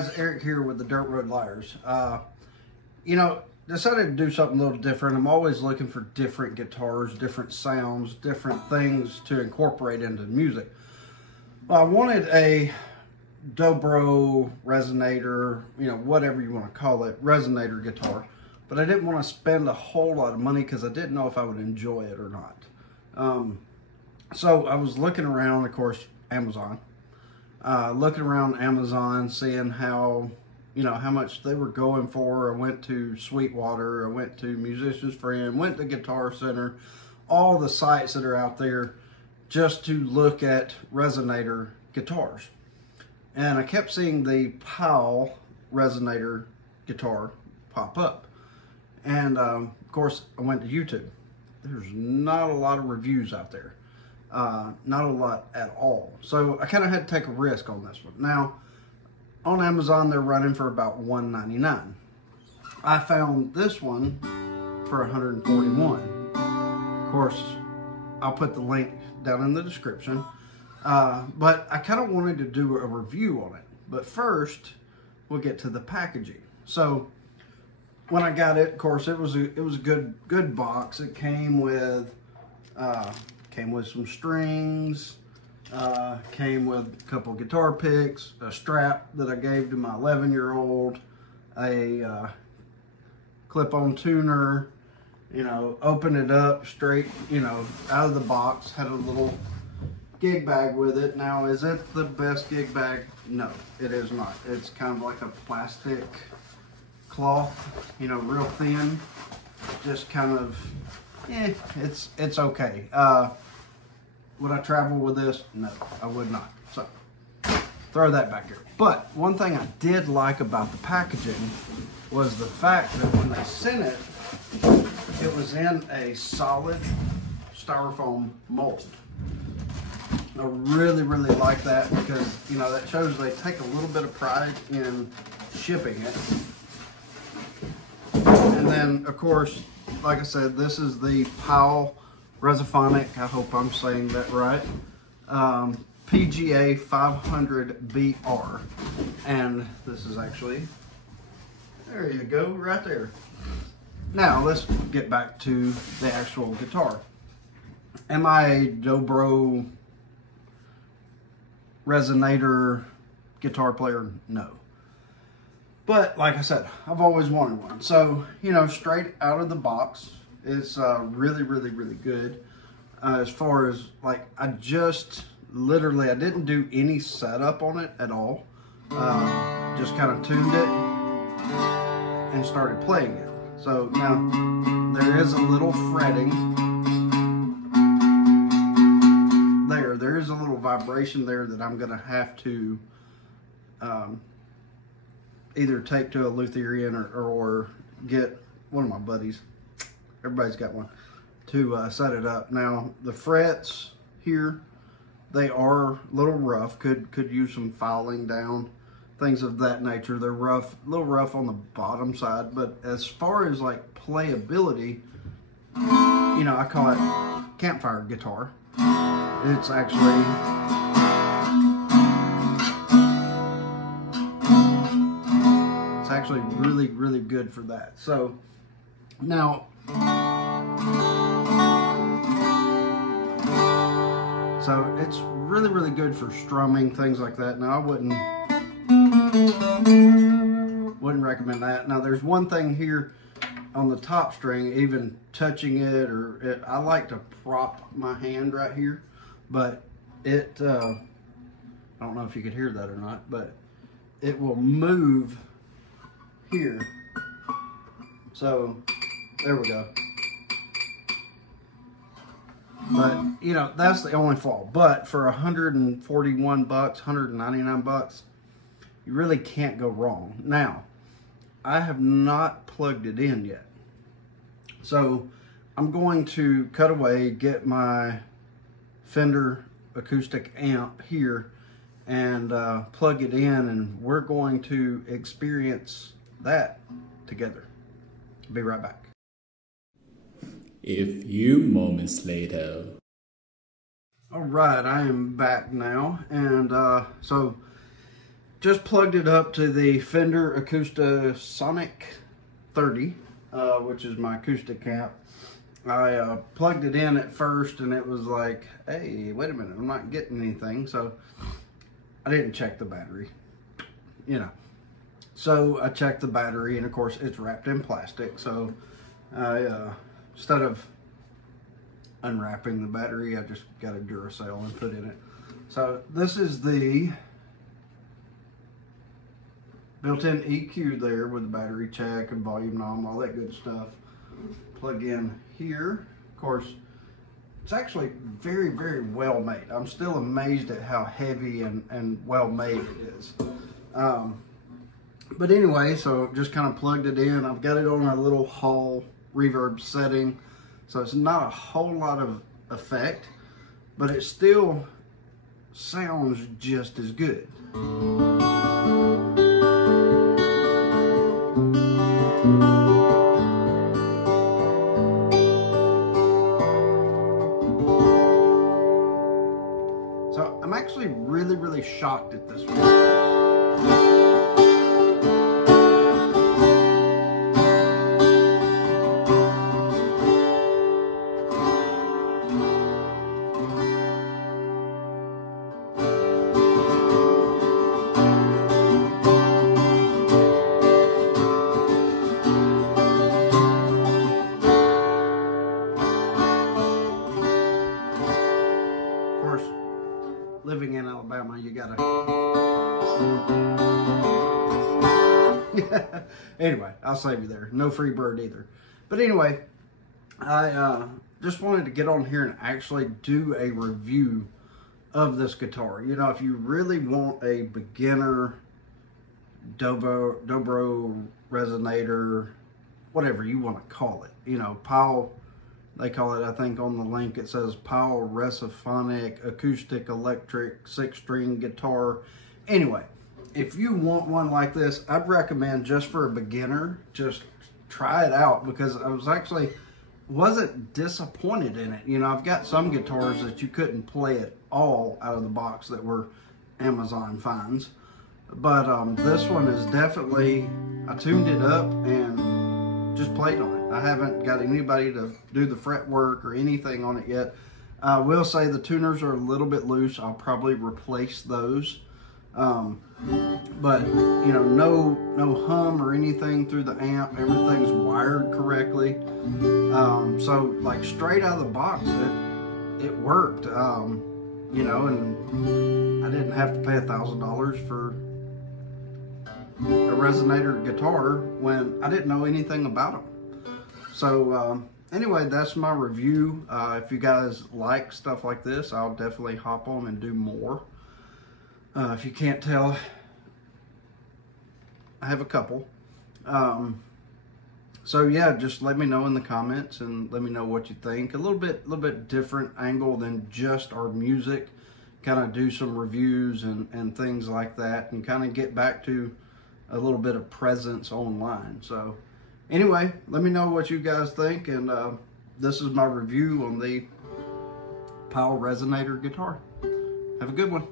guys, Eric here with the Dirt Road Liars. You know, decided to do something a little different. I'm always looking for different guitars, different sounds, different things to incorporate into music. Well, I wanted a dobro, resonator, you know, whatever you want to call it, resonator guitar. But I didn't want to spend a whole lot of money because I didn't know if I would enjoy it or not. So I was looking around, of course, Amazon. Looking around Amazon, seeing how, you know, how much they were going for. I went to Sweetwater, I went to Musician's Friend, went to Guitar Center, all the sites that are out there just to look at resonator guitars. And I kept seeing the Pyle resonator guitar pop up. And of course, I went to YouTube. There's not a lot of reviews out there. Not a lot at all. So I kind of had to take a risk on this one. Now, on Amazon, they're running for about $199. I found this one for $141. Of course, I'll put the link down in the description. But I kind of wanted to do a review on it. But first, we'll get to the packaging. So when I got it, of course, it was a good box. It came with some strings, came with a couple guitar picks, a strap that I gave to my 11-year-old, a clip-on tuner, you know, opened it up straight, you know, out of the box, had a little gig bag with it. Now, is it the best gig bag? No, it is not. It's kind of like a plastic cloth, you know, real thin, just kind of, it's okay. Would I travel with this? No, I would not. So, throw that back here. But one thing I did like about the packaging was the fact that when they sent it, it was in a solid styrofoam mold. I really, really like that because, you know, that shows they take a little bit of pride in shipping it. And then, of course, like I said, this is the Pyle Resophonic, I hope I'm saying that right, PGA500BR. And this is actually, there you go, right there. Now, let's get back to the actual guitar. Am I a dobro resonator guitar player? No. But like I said, I've always wanted one. So, you know, straight out of the box, it's really, really, really good. As far as, like, I didn't do any setup on it at all. Just kind of tuned it and started playing it. So now, there is a little fretting there. There is a little vibration there that I'm going to have to either take to a Lutherian or get one of my buddies, everybody's got one, to set it up. Now, the frets here, they are a little rough, could use some filing down, things of that nature. They're rough, a little rough on the bottom side, but as far as like playability, you know, I call it campfire guitar. It's actually, really, really good for that. So now, so it's really, really good for strumming, things like that. Now, I wouldn't recommend that. Now, there's one thing here on the top string, even touching it, I like to prop my hand right here, but it, I don't know if you could hear that or not, but it will move here. So there we go. But you know, that's the only flaw. But for 141 bucks, 199 bucks, you really can't go wrong. Now, I have not plugged it in yet. So I'm going to cut away, get my Fender acoustic amp here and plug it in, and we're going to experience that together. Be right back. A few moments later. All right, I am back now, and so just plugged it up to the Fender Acoustic 30, which is my acoustic amp. I plugged it in at first and it was like, hey, wait a minute, I'm not getting anything. So I didn't check the battery, you know. So I checked the battery, and of course it's wrapped in plastic. So I, instead of unwrapping the battery, I just got a Duracell and put in it. So this is the built-in EQ there with the battery check and volume knob, all that good stuff. Plug in here. Of course, it's actually very, very well made. I'm still amazed at how heavy and well made it is. But anyway, so just kind of plugged it in. I've got it on a little hall reverb setting, so it's not a whole lot of effect, but it still sounds just as good. So I'm actually really, really shocked at this one. Living in Alabama, you gotta. Anyway, I'll save you there. No free bird either. But anyway, I just wanted to get on here and actually do a review of this guitar. You know, if you really want a beginner dobro resonator, whatever you want to call it, you know, Pyle. They call it, I think on the link, it says Pyle Resophonic Acoustic Electric 6-string guitar. Anyway, if you want one like this, I'd recommend, just for a beginner, just try it out, because I wasn't disappointed in it. You know, I've got some guitars that you couldn't play at all out of the box that were Amazon finds. But this one is definitely, I tuned it up and just played on it. I haven't got anybody to do the fret work or anything on it yet. I will say the tuners are a little bit loose. I'll probably replace those. But you know, no hum or anything through the amp. Everything's wired correctly. So like straight out of the box, it worked. You know, and I didn't have to pay $1,000 for a Resonator guitar when I didn't know anything about them. So anyway, that's my review. If you guys like stuff like this, I'll definitely hop on and do more. If you can't tell, I have a couple. So yeah, just let me know in the comments and let me know what you think. A little bit different angle than just our music. Kind of do some reviews and things like that, and kind of get back to a little bit of presence online. So anyway, let me know what you guys think, and this is my review on the Pyle Resonator guitar. Have a good one.